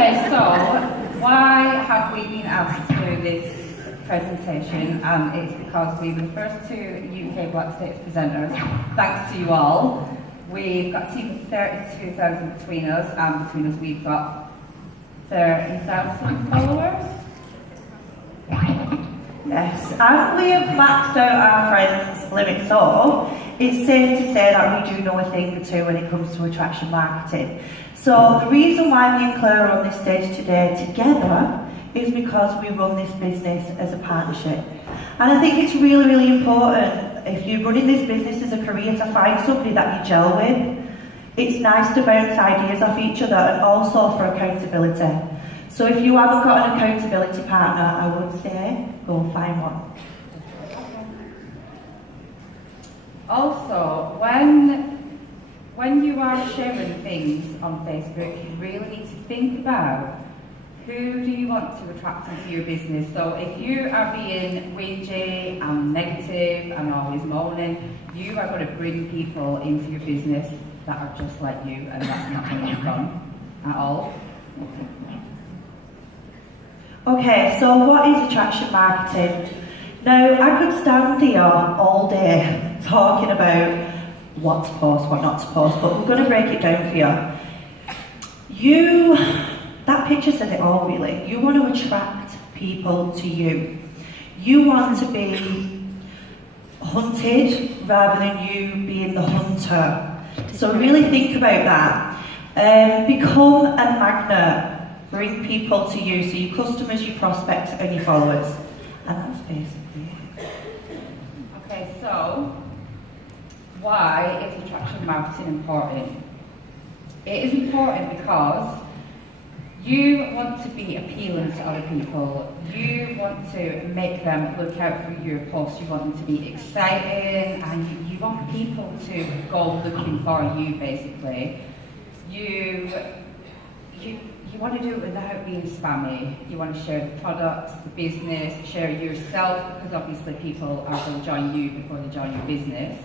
Okay, so why have we been asked to do this presentation? It's because we were the first two UK Black Stakes presenters, thanks to you all. We've got a team of 32,000 between us, and between us we've got 30,000 followers. Yes, as we have maxed out our friends' limits all, it's safe to say that we do know a thing or two when it comes to attraction marketing. So the reason why me and Claire are on this stage today together is because we run this business as a partnership. And I think it's really, really important, if you're running this business as a career, to find somebody that you gel with. It's nice to bounce ideas off each other, and also for accountability. So if you haven't got an accountability partner, I would say go find one. Also, when you are sharing things on Facebook, you really need to think about who do you want to attract into your business. So if you are being whingy and negative and always moaning, you are going to bring people into your business that are just like you, and that's not going to be fun at all. Okay, so what is attraction marketing? Now, I could stand here all day talking about what to post, what not to post, but we're going to break it down for you. That picture says it all, really. You want to attract people to you. You want to be hunted rather than you being the hunter. So really think about that. Become a magnet. Bring people to you, so your customers, your prospects, and your followers. And that's basically it. Okay, so why is attraction marketing important? It is important because you want to be appealing to other people. You want to make them look out for your posts. You want them to be exciting, and you want people to go looking for you, basically. You want to do it without being spammy. You want to share the products, the business, share yourself, because obviously people are going to join you before they join your business.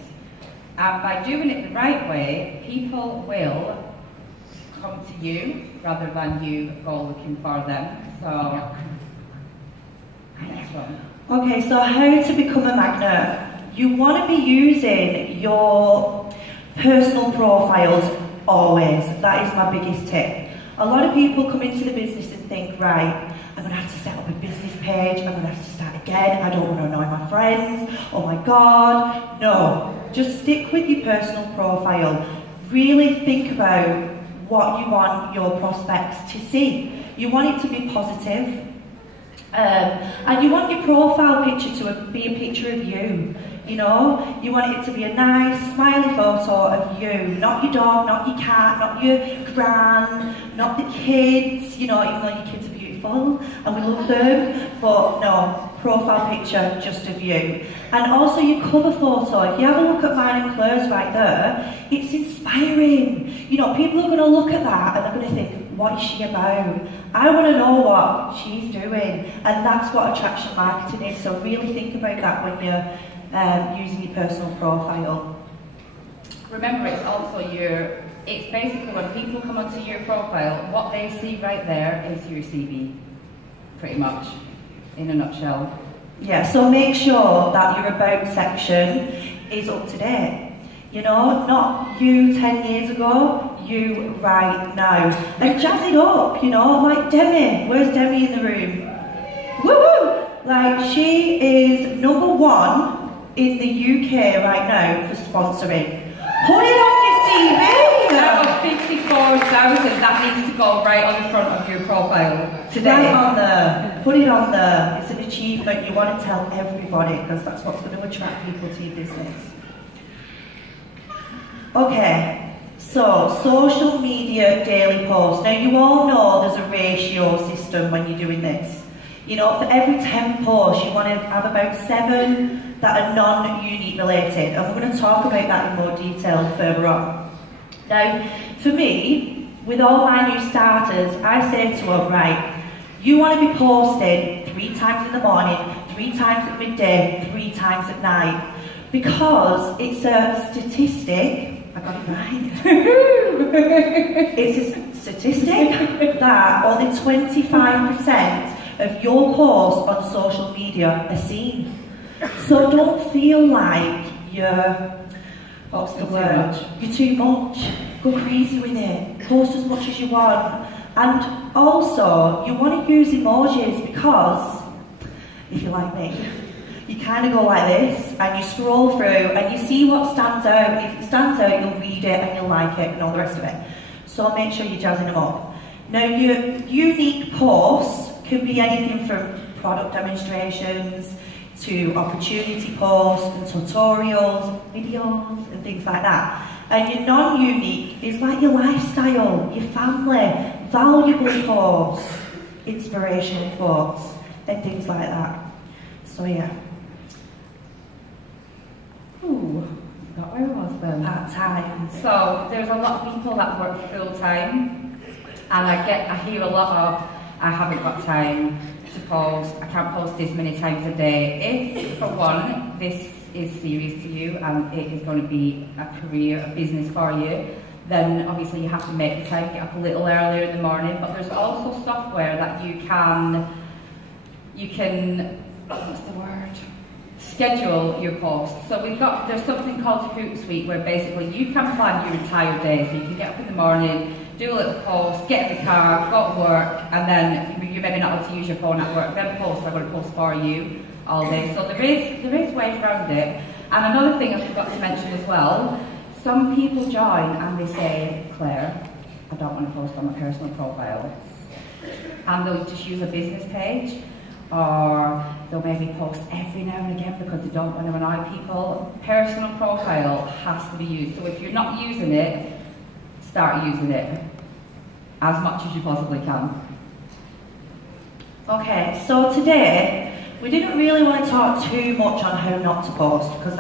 And by doing it the right way, people will come to you rather than you go looking for them. So, next one. Okay, so how to become a magnet. You want to be using your personal profiles always. That is my biggest tip. A lot of people come into the business and think, right, I'm going to have to set up a business page, I'm going to have to start again, I don't want to annoy my friends, oh my God. No, just stick with your personal profile. Really think about what you want your prospects to see. You want it to be positive, and you want your profile picture to be a picture of you. You know, you want it to be a nice, smiley photo of you, not your dog, not your cat, not your gran, not the kids, you know, even though your kids are beautiful and we love them, but no, profile picture just of you. And also your cover photo. If you have a look at mine and Claire's right there, it's inspiring. You know, people are going to look at that and they're going to think, what is she about? I want to know what she's doing. And that's what attraction marketing is, so really think about that when you're using your personal profile. Remember, it's also it's basically when people come onto your profile, what they see right there is your CV, pretty much, in a nutshell. Yeah, so make sure that your about section is up to date. You know, not you 10 years ago, you right now. And jazz it up, you know, like Demi. Where's Demi in the room? Woo-hoo! Like, she is #1 in the UK right now for sponsoring. Put it on your CV! Out of 54,000, that needs to go right on the front of your profile today. Right on there. Put it on there. It's an achievement you want to tell everybody, because that's what's going to attract people to your business. Okay, so social media daily posts. Now you all know there's a ratio system when you're doing this. You know, for every 10 posts, you want to have about 7 that are non-unique related. And we're going to talk about that in more detail further on. Now, for me, with all my new starters, I say to them, right, you want to be posting 3 times in the morning, 3 times at midday, 3 times at night. Because it's a statistic, I got it right. It's a statistic that only 25% of your posts on social media are seen. So don't feel like you're, what's the word? You're too much. Go crazy with it. Post as much as you want. And also, you want to use emojis because, if you're like me, you kind of go like this and you scroll through and you see what stands out. And if it stands out, you'll read it and you'll like it and all the rest of it. So make sure you're jazzing them up. Now, your unique posts can be anything from product demonstrations to opportunity posts and tutorials, videos and things like that. And your non-unique is like your lifestyle, your family, valuable posts, inspirational quotes and things like that. So yeah. Ooh, forgot where I was then. Part-time. So there's a lot of people that work full-time, and I hear a lot of, I haven't got time to post, I can't post this many times a day. If, for one, this is serious to you and it is going to be a career, a business for you, then obviously you have to make the time, get up a little earlier in the morning. But there's also software that you can, what's the word? Schedule your posts. So there's something called Hootsuite where basically you can plan your entire day. So you can get up in the morning, do a little post, get in the car, go to work, and then you're maybe not able to use your phone at work. Then posts are going to post for you all day. So there is ways around it. And another thing I forgot to mention as well, some people join and they say, Claire, I don't want to post on my personal profile. And they'll just use a business page, or they'll maybe post every now and again because they don't want to annoy people. Personal profile has to be used. So if you're not using it, start using it as much as you possibly can. Okay, so today we didn't really want to talk too much on how not to post because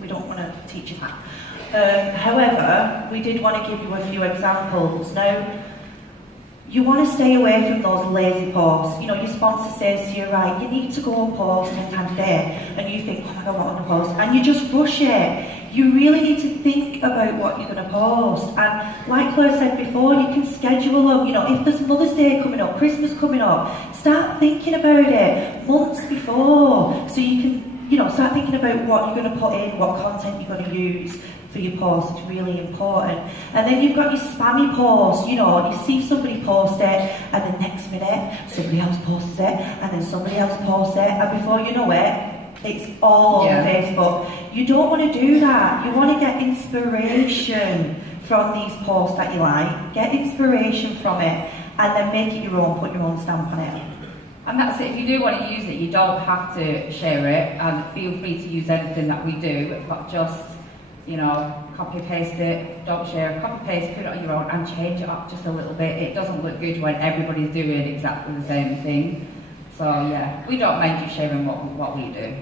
we don't want to teach you that. However, we did want to give you a few examples. Now, you want to stay away from those lazy posts. You know, your sponsor says to you, right, you need to go and post 10 times a day, and you think, oh my God, what am I going to post? And you just rush it. You really need to think about what you're going to post. And like Claire said before, you can schedule them. You know, if there's Mother's Day coming up, Christmas coming up, start thinking about it months before. So you can, you know, start thinking about what you're going to put in, what content you're going to use for your post. It's really important. And then you've got your spammy posts. You know, you see somebody post it, and the next minute somebody else posts it, and then somebody else posts it, and before you know it, it's all over Facebook. You don't want to do that. You want to get inspiration from these posts that you like. Get inspiration from it, and then make it your own. Put your own stamp on it. And that's it. If you do want to use it, you don't have to share it, and feel free to use anything that we do, but just, you know, copy paste it, don't share, copy paste, put it on your own and change it up just a little bit. It doesn't look good when everybody's doing exactly the same thing. So yeah, we don't mind you sharing what we do.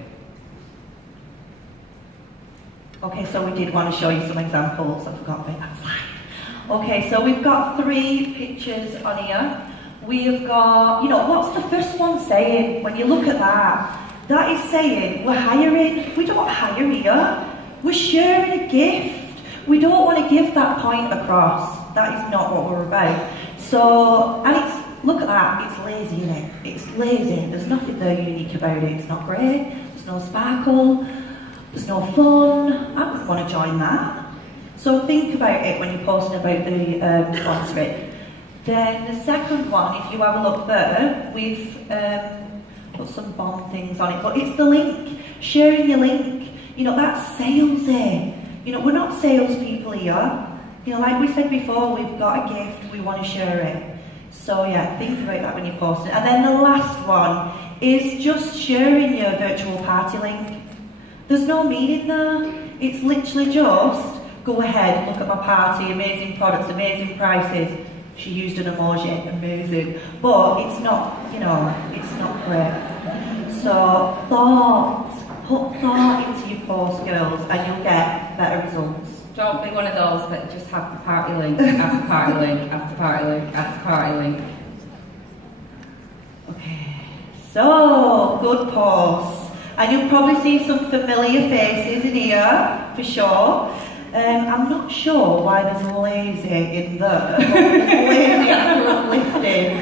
Okay, so we did want to show you some examples. I forgot about that slide. Okay, so we've got 3 pictures on here. We've got, you know, what's the first one saying? When you look at that, that is saying we're hiring. We don't hire here. We're sharing a gift. We don't want to give that point across. That is not what we're about. So, and it's, look at that, it's lazy, isn't it? It's lazy. There's nothing there unique about it. It's not great. There's no sparkle. There's no fun. I wouldn't want to join that. So think about it when you're posting about the sponsoring. Then the second one, if you have a look there, we've put some bomb things on it, but it's the link. Sharing your link. You know, that's salesy. You know, we're not salespeople here. You know, like we said before, we've got a gift, we want to share it. So yeah, think about that when you're posting. And then the last one is just sharing your virtual party link. There's no meaning there. It's literally just, go ahead, look at my party, amazing products, amazing prices. She used an emoji, amazing. But it's not, you know, it's not great. So put thought into your post, girls, and you'll get better results. Don't be one of those that just have the party link after party link after party link after party link. Okay, so good posts. And you'll probably see some familiar faces in here, for sure. I'm not sure why there's lazy in there. There's lazy after uplifting.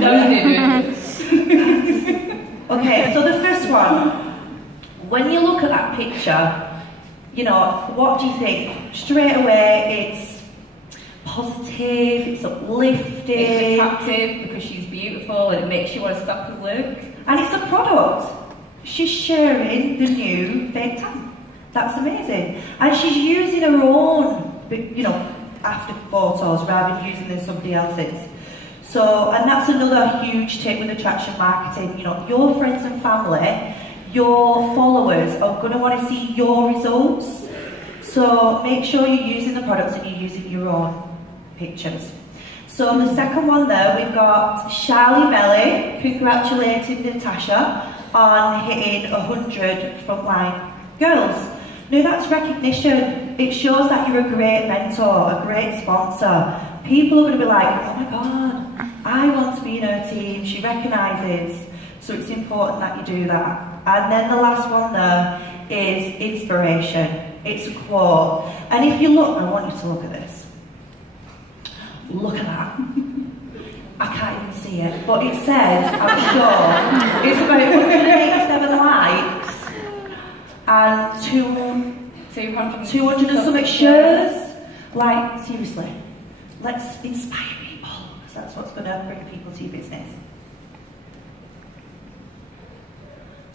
No, you didn't. Okay, so the first one. When you look at that picture, you know, what do you think? Straight away, it's positive, it's uplifting. It's attractive because she's beautiful and it makes you want to stop and look. And it's a product. She's sharing the new fake tan. That's amazing. And she's using her own, you know, after photos rather than using them somebody else's. So, and that's another huge tip with attraction marketing. You know, your friends and family, your followers are going to want to see your results. So make sure you're using the products and you're using your own pictures. So the second one there, we've got Charlie Belly congratulating Natasha on hitting 100 frontline girls. Now that's recognition. It shows that you're a great mentor, a great sponsor. People are going to be like, oh my God, I want to be in her team. She recognises. So it's important that you do that. And then the last one there is inspiration. It's a quote. And if you look, I want you to look at this. Look at that. I can't even see it. But it says, I'm sure, it's about 187 likes and 200 and something shares. Like, seriously, let's inspire people. Because that's what's going to bring people to your business.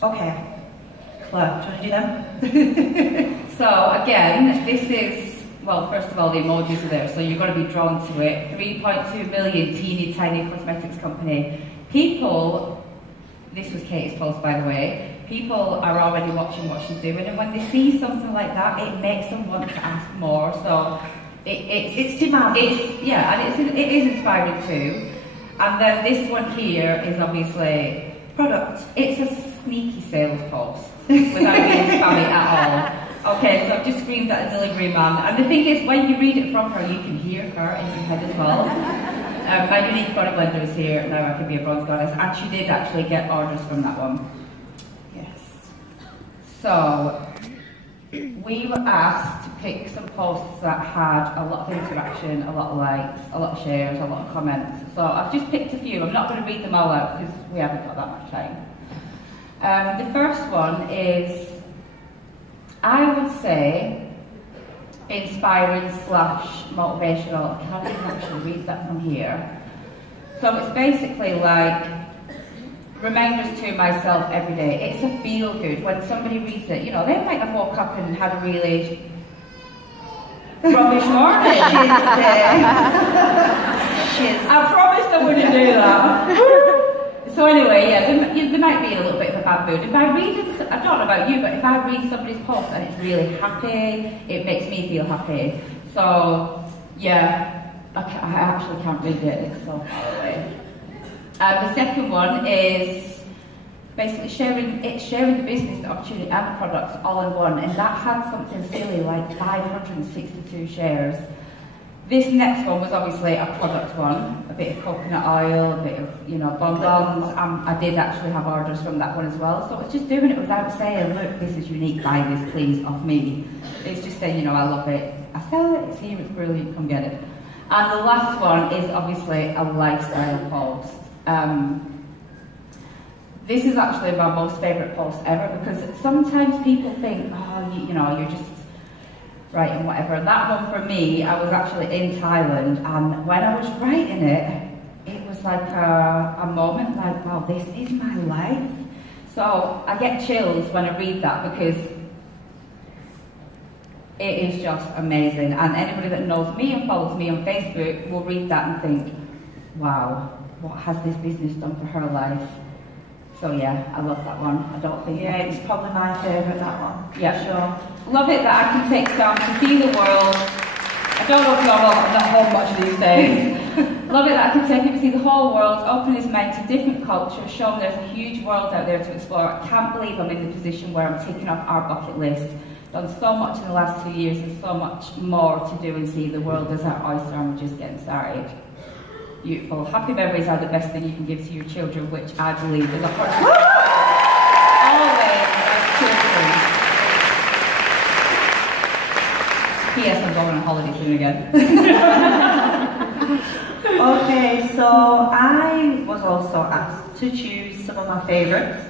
Okay, Claire, do you want to do them? So again, this is, well, first of all, the emojis are there, so you're going to be drawn to it. 3.2 million, teeny tiny cosmetics company. People, this was Katie's post by the way, people are already watching what she's doing, and when they see something like that, it makes them want to ask more. So it's demand. Yeah, and it is inspiring too. And then this one here is obviously product. It's a sneaky sales post without being spammy at all. Okay, so I've just screamed at a delivery man. And the thing is, when you read it from her, you can hear her in your head as well. My unique product blender is here, now I can be a bronze goddess. And she did actually get orders from that one. Yes. So, we were asked to pick some posts that had a lot of interaction, a lot of likes, a lot of shares, a lot of comments. So I've just picked a few. I'm not going to read them all out because we haven't got that much time. The first one is, I would say, inspiring / motivational. I can't even actually read that from here. So it's basically like reminders to myself every day. It's a feel good. When somebody reads it, you know, they might have woke up and had a really rubbish morning. I promised I wouldn't do that. So anyway, yeah, they might be in a little bit of a bad mood. And by reading, I don't know about you, but if I read somebody's post and it's really happy, it makes me feel happy. So, yeah, I actually can't read it, it's so far away. The second one is basically sharing the business, the opportunity and the products all in one, and that had something silly like 562 shares. This next one was obviously a product one, a bit of coconut oil, a bit of, you know, bonbons. I did actually have orders from that one as well, so it's just doing it without saying, look, this is unique, buy this please off me. It's just saying, you know, I love it, I sell it, it's here, it's brilliant, come get it. And the last one is obviously a lifestyle post. This is actually my most favourite post ever, because sometimes people think, oh, you know, you're just writing whatever. That one for me, I was actually in Thailand, and when I was writing it, it was like a moment like, wow, this is my life. So I get chills when I read that, because it is just amazing. And anybody that knows me and follows me on Facebook will read that and think, wow, what has this business done for her life? So yeah, I love that one. I don't think... Yeah, it's probably my favourite, that one. Yeah, sure. Love it that I can take Sam to see the world. I don't know if you're not home much these days. Love it that I can take him to see the whole world, open his mind to different cultures, show him there's a huge world out there to explore. I can't believe I'm in the position where I'm ticking off our bucket list. Done so much in the last 2 years and so much more to do and see. The world is our oyster and we're just getting started. Beautiful. Happy memories are the best thing you can give to your children, which I believe is a always about children. P.S. I'm going on holiday soon again. Okay, so I was also asked to choose some of my favourites.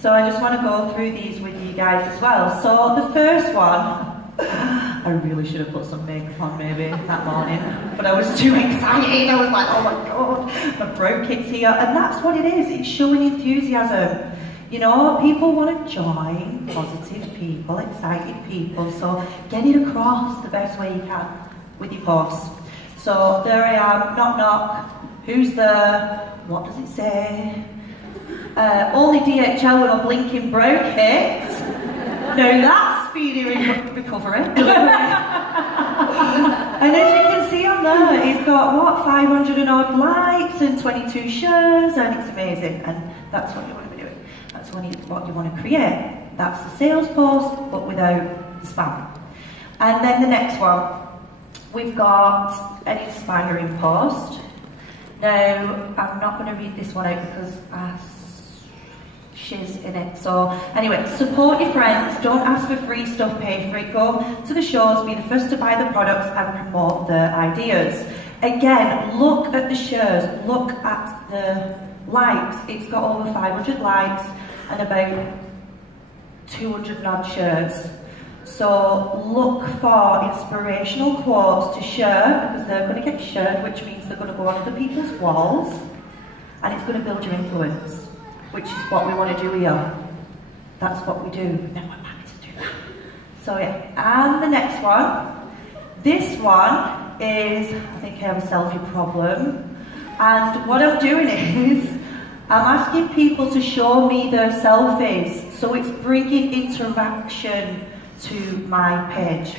So I just want to go through these with you guys as well. So the first one, I really should have put some makeup on maybe that morning, but I was too excited. I was like, oh my god, my bro kit's here. And that's what it is, it's showing enthusiasm. You know, people want to join positive people, excited people, so get it across the best way you can with your posts. So there I am, knock knock, who's there, what does it say? Only DHL with a blinking bro kit. Now that's speedy recovery. And as you can see on there, he's got what, 500 and odd likes and 22 shares, and it's amazing. And that's what you want to be doing. That's what you want to create. That's the sales post, but without the spam. And then the next one, we've got an inspiring post. Now, I'm not going to read this one out because shiz in it. So anyway, support your friends, don't ask for free stuff, pay for it. Go to the shows, be the first to buy the products and promote the ideas. Again, look at the shares, look at the likes. It's got over 500 likes and about 200 odd shares. So look for inspirational quotes to share, because they're going to get shared, which means they're going to go on other people's walls, and it's going to build your influence, which is what we want to do here. That's what we do. Network marketers do that. So yeah, and the next one. This one is, I think I have a selfie problem, and what I'm doing is, I'm asking people to show me their selfies, so it's bringing interaction to my page.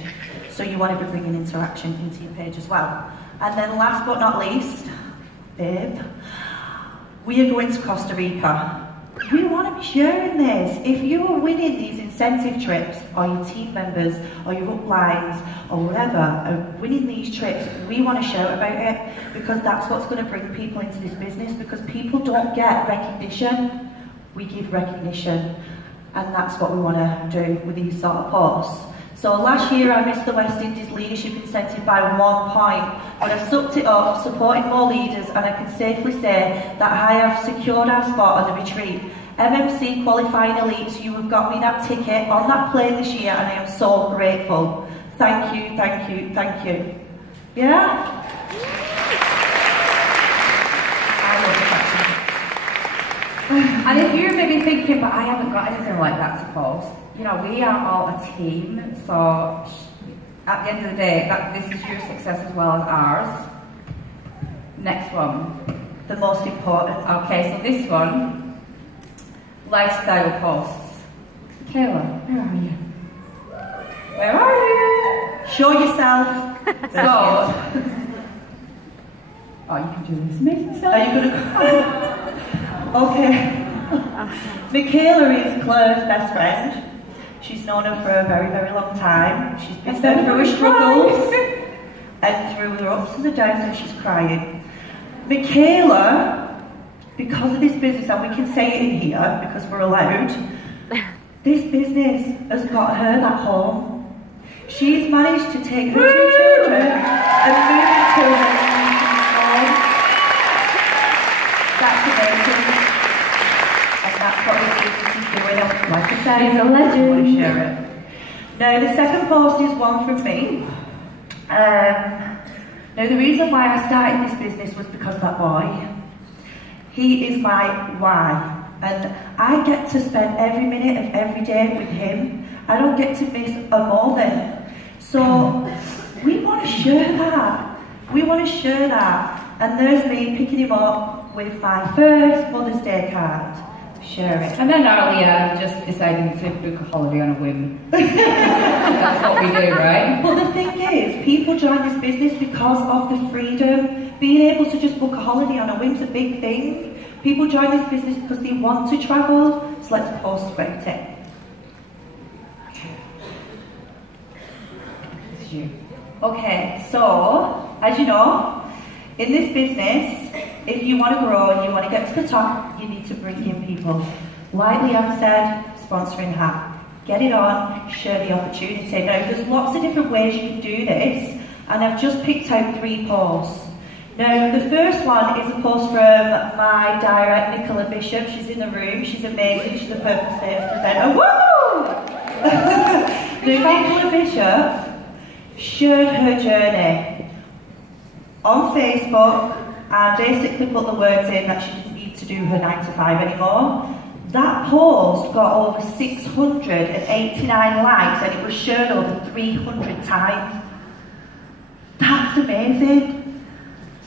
So you want to be bringing interaction into your page as well. And then last but not least, babe, we are going to Costa Rica. We want to be sharing this. If you are winning these incentive trips, or your team members, or your uplines, or whatever, are winning these trips, we want to shout about it, because that's what's going to bring people into this business, because people don't get recognition. We give recognition. And that's what we want to do with these sort of posts. So last year I missed the West Indies Leadership Incentive by 1 point, but I sucked it up, supported more leaders, and I can safely say that I have secured our spot on the retreat. MMC qualifying elites, you have got me that ticket on that plane this year, and I am so grateful. Thank you, thank you, thank you. Yeah? And if you're maybe thinking, but I haven't got anything like that to post, you know, we are all a team, so at the end of the day, this is your success as well as ours. Next one. The most important. Okay, so this one, lifestyle posts. Kayla, where are you? Where are you? Show yourself. So, oh, you can do this. Make yourself. Are you going to... Okay. Michaela is Claire's best friend. She's known her for a very, very long time. She's been there through her struggles and through the ups and the downs, and she's crying. Michaela, because of this business, and we can say it in here because we're allowed, this business has got her that home. She's managed to take her 2 children and move into her home. That's amazing. And that's what this business is doing. Like I said, she's a legend. I want to share it. Now, the second post is one from me. Now, the reason why I started this business was because of that boy. He is my why. And I get to spend every minute of every day with him. I don't get to miss a moment. So, we want to share that. We want to share that. And there's me picking him up with my first Mother's Day card. Share it. And then earlier, just deciding to book a holiday on a whim. That's what we do, right? But the thing is, people join this business because of the freedom. Being able to just book a holiday on a whim's a big thing. People join this business because they want to travel. So let's post about it. This is you. Okay, so, as you know, in this business, if you want to grow and you want to get to the top, you need to bring in people. Like Leanne said, sponsoring hat. get it on, share the opportunity. Now, there's lots of different ways you can do this, and I've just picked out 3 posts. Now, the first one is a post from my direct, Nicola Bishop. She's in the room, she's amazing, she's a Purple State presenter. Woo! Nicola Bishop shared her journey on Facebook and basically put the words in that she didn't need to do her 9 to 5 anymore. That post got over 689 likes and it was shared over 300 times. That's amazing.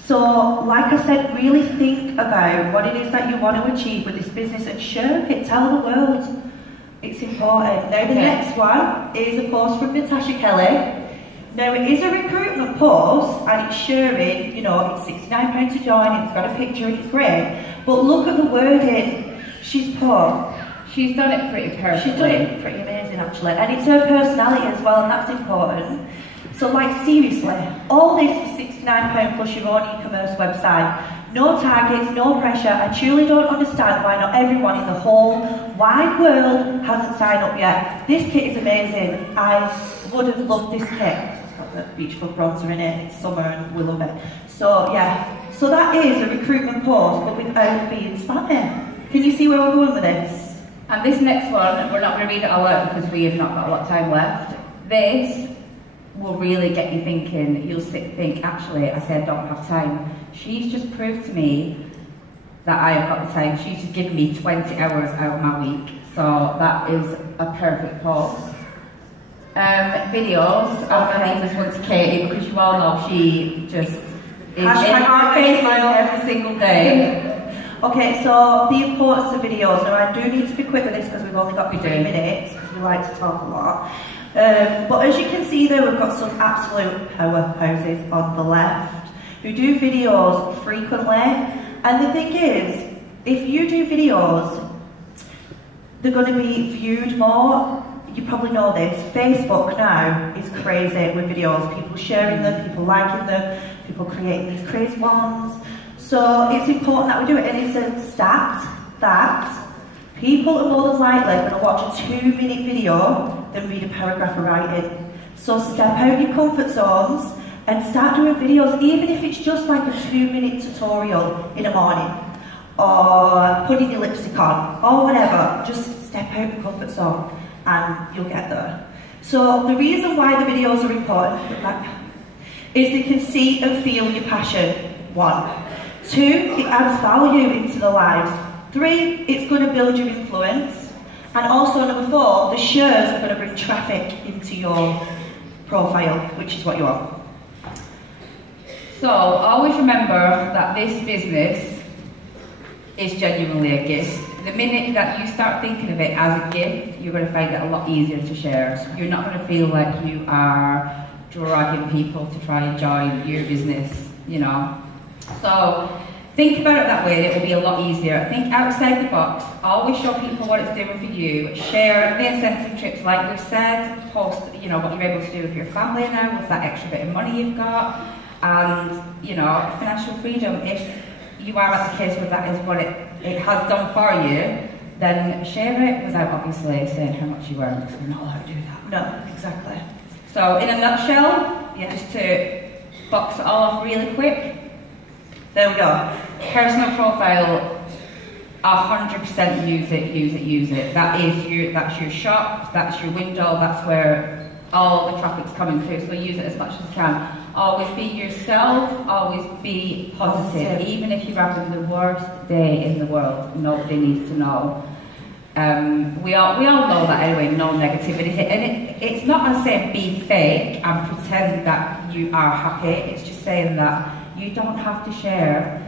So, like I said, really think about what it is that you want to achieve with this business and share it, tell the world. It's important. Now, the next one is a post from Natasha Kelly. Now, it is a recruitment post and it's sharing, you know, it's £69 to join, it's got a picture, it's great. But look at the wording. She's done it pretty perfectly. She's done it pretty amazing, actually. And it's her personality as well, and that's important. So, like, seriously, all this for £69 plus your own e-commerce website. No targets, no pressure. I truly don't understand why not everyone in the whole wide world hasn't signed up yet. This kit is amazing. I would have loved this kit. It's got the Beachfoot bronzer in it. It's summer and we love it. So, yeah. So that is a recruitment post, but without being spammy. Can you see where we're going with this? And this next one, we're not going to read it all out because we have not got a lot of time left. This will really get you thinking. You'll think, actually, I said I don't have time. She's just proved to me that I have got the time. She's just given me 20 hours out of my week. So that is a perfect post. Videos, I'm going to leave this one to Katie because you all know she just is in our face every single day. Okay, so the importance of videos. Now, I do need to be quick with this because we've only got 3 minutes because we like to talk a lot. But as you can see there, we've got some absolute powerhouses on the left who do videos frequently. And the thing is, if you do videos, they're going to be viewed more. You probably know this. Facebook now is crazy with videos. People sharing them, people liking them, people creating these crazy ones. So it's important that we do it. And it's a stat that people are more than likely going to watch a 2-minute video than read a paragraph of writing. So step out your comfort zones and start doing videos, even if it's just like a 2-minute tutorial in the morning, or putting your lipstick on, or whatever. Just step out your comfort zone and you'll get there. So the reason why the videos are important is they can see and feel your passion, 1. 2, it adds value into their lives. 3, it's going to build your influence. And also, number 4, the shares are going to bring traffic into your profile, which is what you want. So, always remember that this business is genuinely a gift. The minute that you start thinking of it as a gift, you're going to find it a lot easier to share. You're not going to feel like you are dragging people to try and join your business, you know. So, think about it that way, it will be a lot easier. Think outside the box, always show people what it's doing for you, share the incentive trips like we've said, post, you know, what you're able to do with your family now, with that extra bit of money you've got, and, you know, financial freedom. If you are at the case where that is what it has done for you, then share it without obviously saying how much you earn, because we're not allowed to do that. No, exactly. So, in a nutshell, just to box it all off really quick, there we go. Personal profile, 100% use it. That's your shop, that's your window, that's where all the traffic's coming through, so use it as much as you can. Always be yourself, always be positive. Even if you're having the worst day in the world, nobody needs to know. We all know that anyway, no negativity. And it's not as saying be fake and pretend that you are happy, it's just saying that you don't have to share